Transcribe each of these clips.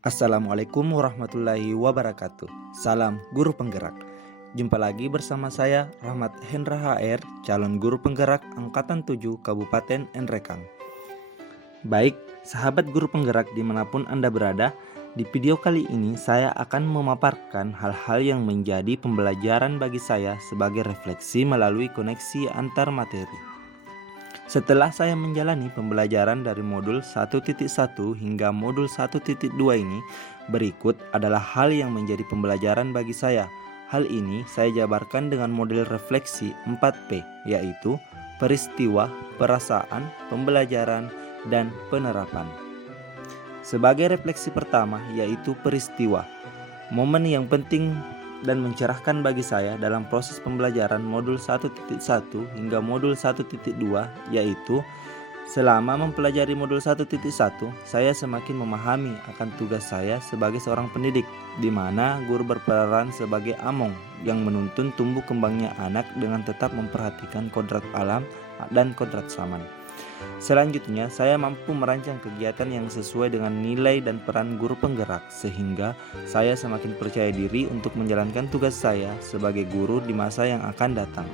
Assalamualaikum warahmatullahi wabarakatuh. Salam guru penggerak. Jumpa lagi bersama saya Rahmat Hendra HR, calon guru penggerak Angkatan 7 Kabupaten Nrekang. Baik, sahabat guru penggerak dimanapun Anda berada, di video kali ini saya akan memaparkan hal-hal yang menjadi pembelajaran bagi saya sebagai refleksi melalui koneksi antar materi. Setelah saya menjalani pembelajaran dari modul 1.1 hingga modul 1.2 ini, berikut adalah hal yang menjadi pembelajaran bagi saya. Hal ini saya jabarkan dengan model refleksi 4P, yaitu peristiwa, perasaan, pembelajaran, dan penerapan. Sebagai refleksi pertama yaitu peristiwa. Momen yang penting dan mencerahkan bagi saya dalam proses pembelajaran modul 1.1 hingga modul 1.2 yaitu selama mempelajari modul 1.1 saya semakin memahami akan tugas saya sebagai seorang pendidik, di mana guru berperan sebagai among yang menuntun tumbuh kembangnya anak dengan tetap memperhatikan kodrat alam dan kodrat zaman. Selanjutnya, saya mampu merancang kegiatan yang sesuai dengan nilai dan peran guru penggerak, sehingga saya semakin percaya diri untuk menjalankan tugas saya sebagai guru di masa yang akan datang.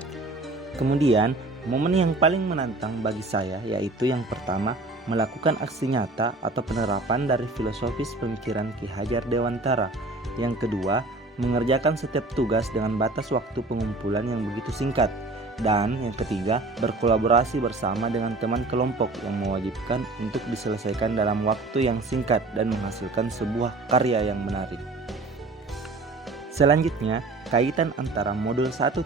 Kemudian, momen yang paling menantang bagi saya yaitu yang pertama, melakukan aksi nyata atau penerapan dari filosofis pemikiran Ki Hajar Dewantara. Yang kedua, mengerjakan setiap tugas dengan batas waktu pengumpulan yang begitu singkat. Dan yang ketiga, berkolaborasi bersama dengan teman kelompok yang mewajibkan untuk diselesaikan dalam waktu yang singkat dan menghasilkan sebuah karya yang menarik. Selanjutnya, kaitan antara modul 1.1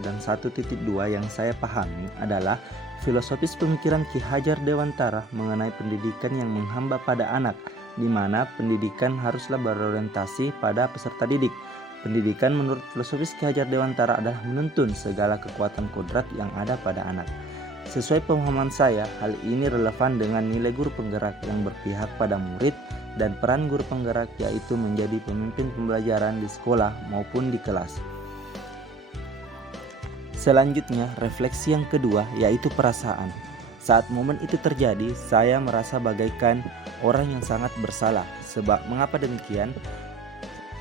dan 1.2 yang saya pahami adalah filosofis pemikiran Ki Hajar Dewantara mengenai pendidikan yang menghamba pada anak, di mana pendidikan haruslah berorientasi pada peserta didik. Pendidikan menurut filosofis Ki Hajar Dewantara adalah menuntun segala kekuatan kodrat yang ada pada anak. Sesuai pemahaman saya, hal ini relevan dengan nilai guru penggerak yang berpihak pada murid dan peran guru penggerak yaitu menjadi pemimpin pembelajaran di sekolah maupun di kelas. Selanjutnya, refleksi yang kedua yaitu perasaan. Saat momen itu terjadi, saya merasa bagaikan orang yang sangat bersalah. Sebab mengapa demikian?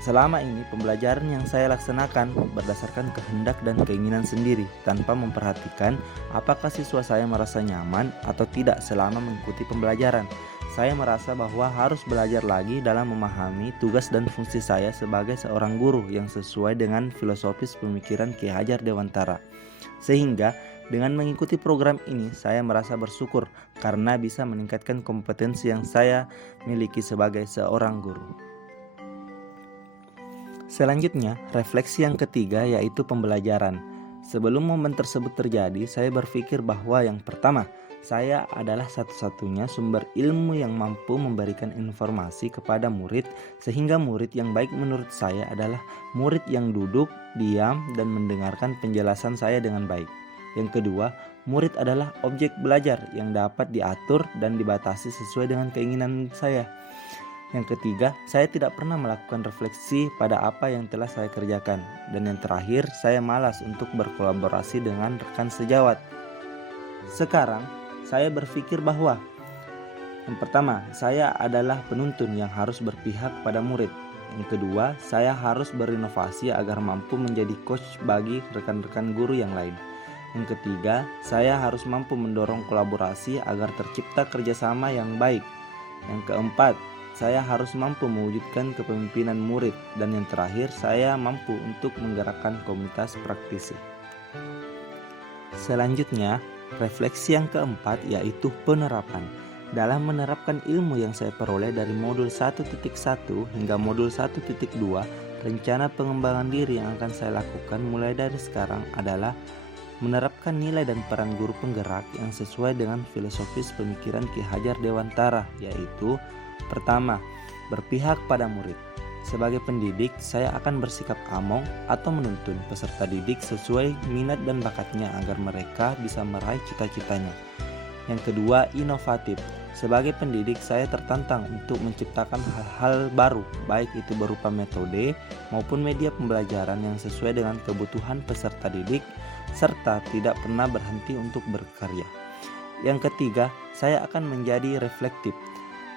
Selama ini pembelajaran yang saya laksanakan berdasarkan kehendak dan keinginan sendiri tanpa memperhatikan apakah siswa saya merasa nyaman atau tidak selama mengikuti pembelajaran. Saya merasa bahwa harus belajar lagi dalam memahami tugas dan fungsi saya sebagai seorang guru yang sesuai dengan filosofis pemikiran Ki Hajar Dewantara. Sehingga dengan mengikuti program ini saya merasa bersyukur karena bisa meningkatkan kompetensi yang saya miliki sebagai seorang guru. Selanjutnya, refleksi yang ketiga yaitu pembelajaran. Sebelum momen tersebut terjadi, saya berpikir bahwa yang pertama, saya adalah satu-satunya sumber ilmu yang mampu memberikan informasi kepada murid, sehingga murid yang baik menurut saya adalah murid yang duduk, diam, dan mendengarkan penjelasan saya dengan baik. Yang kedua, murid adalah objek belajar yang dapat diatur dan dibatasi sesuai dengan keinginan saya. Yang ketiga, saya tidak pernah melakukan refleksi pada apa yang telah saya kerjakan. Dan yang terakhir, saya malas untuk berkolaborasi dengan rekan sejawat. Sekarang, saya berpikir bahwa yang pertama, saya adalah penuntun yang harus berpihak pada murid. Yang kedua, saya harus berinovasi agar mampu menjadi coach bagi rekan-rekan guru yang lain. Yang ketiga, saya harus mampu mendorong kolaborasi agar tercipta kerjasama yang baik. Yang keempat, saya harus mampu mewujudkan kepemimpinan murid. Dan yang terakhir, saya mampu untuk menggerakkan komunitas praktisi. Selanjutnya, refleksi yang keempat yaitu penerapan. Dalam menerapkan ilmu yang saya peroleh dari modul 1.1 hingga modul 1.2, rencana pengembangan diri yang akan saya lakukan mulai dari sekarang adalah menerapkan nilai dan peran guru penggerak yang sesuai dengan filosofis pemikiran Ki Hajar Dewantara, yaitu pertama, berpihak pada murid. Sebagai pendidik, saya akan bersikap among atau menuntun peserta didik sesuai minat dan bakatnya agar mereka bisa meraih cita-citanya. Yang kedua, inovatif. Sebagai pendidik, saya tertantang untuk menciptakan hal-hal baru, baik itu berupa metode maupun media pembelajaran yang sesuai dengan kebutuhan peserta didik, serta tidak pernah berhenti untuk berkarya. Yang ketiga, saya akan menjadi reflektif.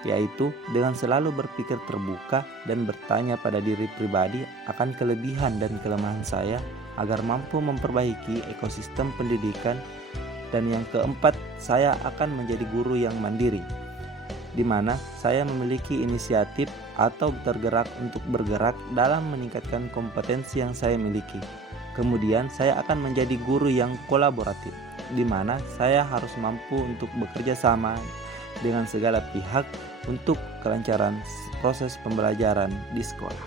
yaitu dengan selalu berpikir terbuka dan bertanya pada diri pribadi akan kelebihan dan kelemahan saya agar mampu memperbaiki ekosistem pendidikan. Dan yang keempat, saya akan menjadi guru yang mandiri, di mana saya memiliki inisiatif atau tergerak untuk bergerak dalam meningkatkan kompetensi yang saya miliki. Kemudian saya akan menjadi guru yang kolaboratif, di mana saya harus mampu untuk bekerja sama dengan segala pihak untuk kelancaran proses pembelajaran di sekolah.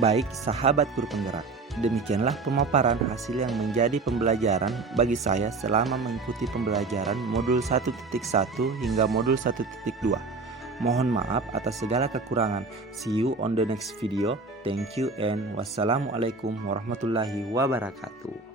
Baik sahabat guru penggerak, demikianlah pemaparan hasil yang menjadi pembelajaran bagi saya selama mengikuti pembelajaran modul 1.1 hingga modul 1.2. Mohon maaf atas segala kekurangan. See you on the next video. Thank you and wassalamualaikum warahmatullahi wabarakatuh.